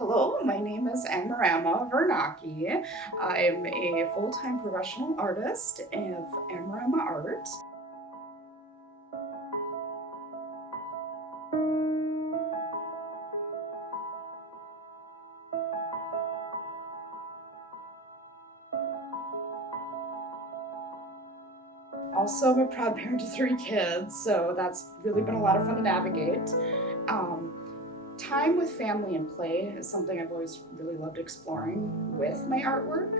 Hello, my name is Amarama Vernocke. I'm a full-time professional artist of Amarama Art. Also, I'm a proud parent of 3 kids, so that's really been a lot of fun to navigate. Um, Time with family and play is something I've always really loved exploring with my artwork.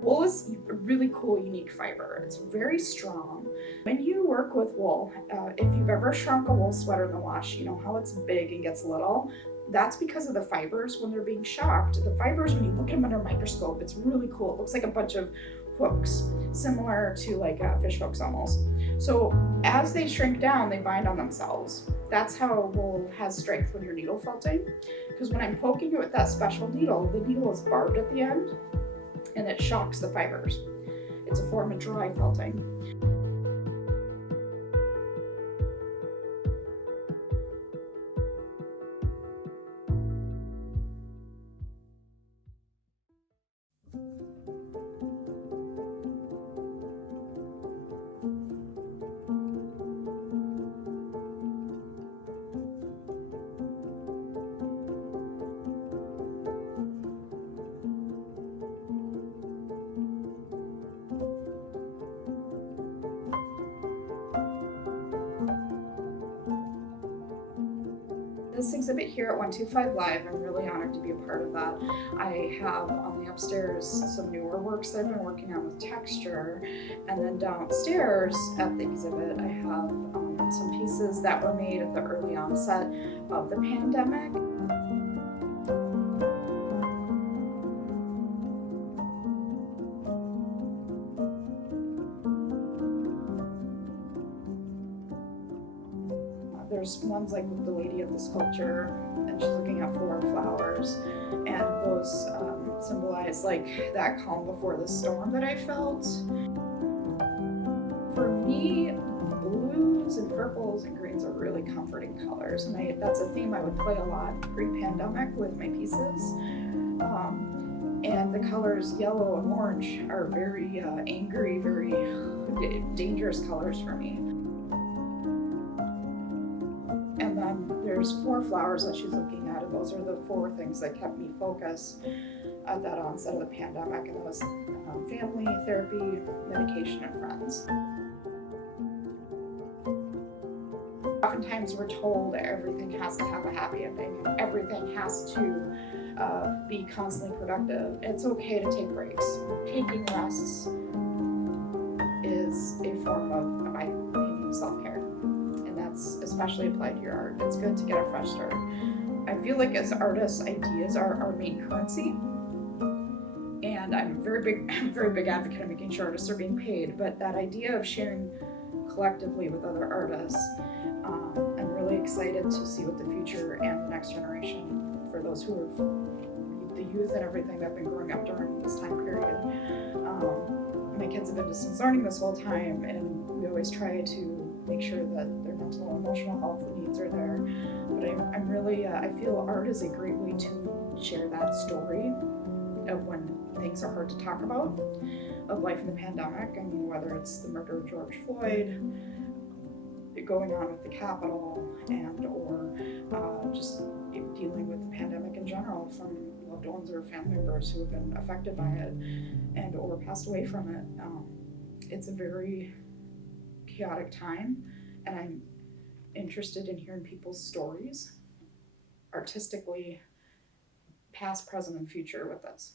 Wool is a really cool, unique fiber. It's very strong. When you work with wool, if you've ever shrunk a wool sweater in the wash, you know how it's big and gets little. That's because of the fibers when they're being shocked. The fibers, when you look at them under a microscope, it's really cool. It looks like a bunch of hooks, similar to like fish hooks almost. So as they shrink down, they bind on themselves. That's how wool has strength when you're needle felting. Because when I'm poking it with that special needle, the needle is barbed at the end and it shocks the fibers. It's a form of dry felting. This exhibit here at 125 Live, I'm really honored to be a part of that. I have on the upstairs some newer works that I've been working on with texture, and then downstairs at the exhibit I have some pieces that were made at the early onset of the pandemic. There's ones like with the lady of the sculpture, and she's looking at 4 flowers, and those symbolize like that calm before the storm that I felt. For me, blues and purples and greens are really comforting colors, and that's a theme I would play a lot pre-pandemic with my pieces. And the colors yellow and orange are very angry, very dangerous colors for me. And then there's 4 flowers that she's looking at, and those are the 4 things that kept me focused at that onset of the pandemic, and it was family, therapy, medication, and friends. Oftentimes we're told everything has to have a happy ending, and everything has to be constantly productive. It's okay to take breaks. Taking rests is a form of, in my opinion, self-care. That's especially applied to your art. It's good to get a fresh start. I feel like as artists, ideas are our main currency. And I'm a very big advocate of making sure artists are being paid, but that idea of sharing collectively with other artists, I'm really excited to see what the future and the next generation, for those who are the youth and everything that have been growing up during this time period. My kids have been distance learning this whole time, and we always try to make sure that their mental and emotional health needs are there. But I'm really, I feel art is a great way to share that story of when things are hard to talk about, of life in the pandemic. I mean, whether it's the murder of George Floyd, going on with the Capitol, and or just dealing with the pandemic in general from loved ones or family members who have been affected by it and or passed away from it. It's a very chaotic time, and I'm interested in hearing people's stories artistically, past, present, and future with this.